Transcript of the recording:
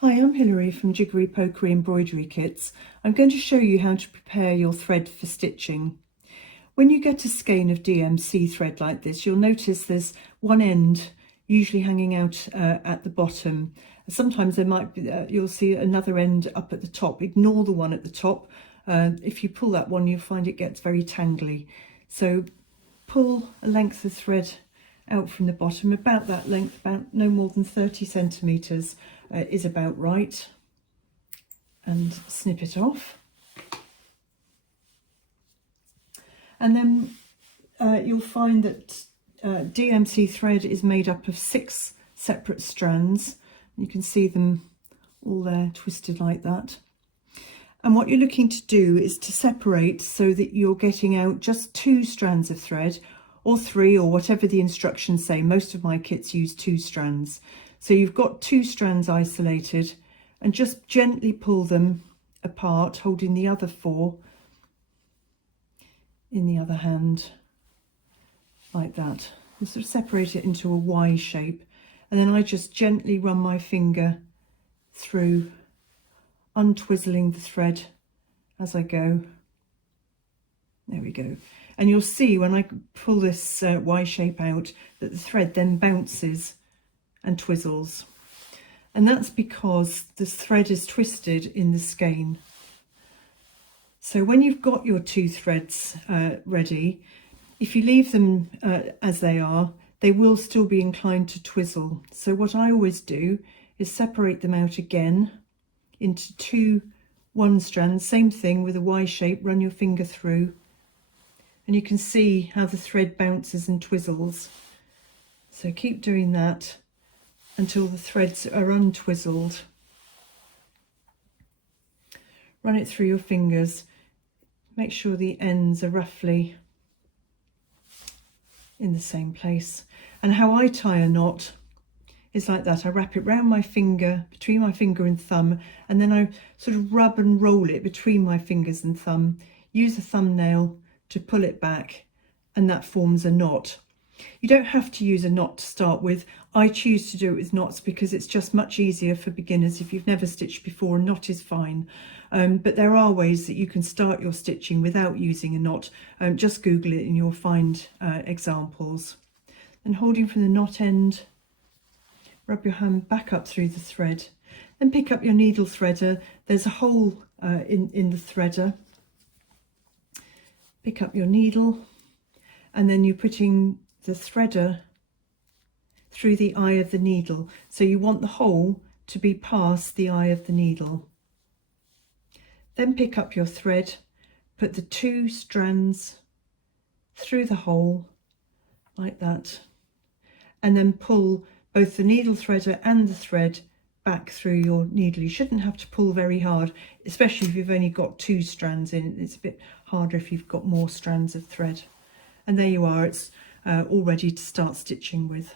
Hi, I'm Hilary from Jiggery Pokery Embroidery Kits. I'm going to show you how to prepare your thread for stitching. When you get a skein of DMC thread like this, you'll notice there's one end usually hanging out at the bottom. Sometimes there might be, you'll see another end up at the top. Ignore the one at the top. If you pull that one, you'll find it gets very tangly. So pull a length of thread out from the bottom, about that length, about no more than 30 centimetres is about right, and snip it off. And then you'll find that DMC thread is made up of 6 separate strands. You can see them all there twisted like that. And what you're looking to do is to separate so that you're getting out just 2 strands of thread, or 3, or whatever the instructions say. Most of my kits use 2 strands. So you've got 2 strands isolated, and just gently pull them apart, holding the other 4 in the other hand, like that. You sort of separate it into a Y shape, and then I just gently run my finger through, untwizzling the thread as I go. There we go. And you'll see when I pull this Y shape out that the thread then bounces and twizzles. And that's because the thread is twisted in the skein. So when you've got your 2 threads ready, if you leave them as they are, they will still be inclined to twizzle. So what I always do is separate them out again into 2 one strands, same thing with a Y shape, run your finger through, and you can see how the thread bounces and twizzles. So keep doing that until the threads are untwizzled. Run it through your fingers. Make sure the ends are roughly in the same place. And how I tie a knot is like that. I wrap it round my finger, between my finger and thumb, and then I sort of rub and roll it between my fingers and thumb. Use a thumbnail to pull it back, and that forms a knot. You don't have to use a knot to start with. I choose to do it with knots because it's just much easier for beginners. If you've never stitched before, a knot is fine. But there are ways that you can start your stitching without using a knot. Just Google it and you'll find examples. And holding from the knot end, rub your hand back up through the thread. Then pick up your needle threader. There's a hole in the threader. Pick up your needle, and then you're putting the threader through the eye of the needle. So you want the hole to be past the eye of the needle. Then pick up your thread, put the 2 strands through the hole like that, and then pull both the needle threader and the thread back through your needle. You shouldn't have to pull very hard, especially if you've only got 2 strands in. It's a bit harder if you've got more strands of thread. And there you are, it's all ready to start stitching with.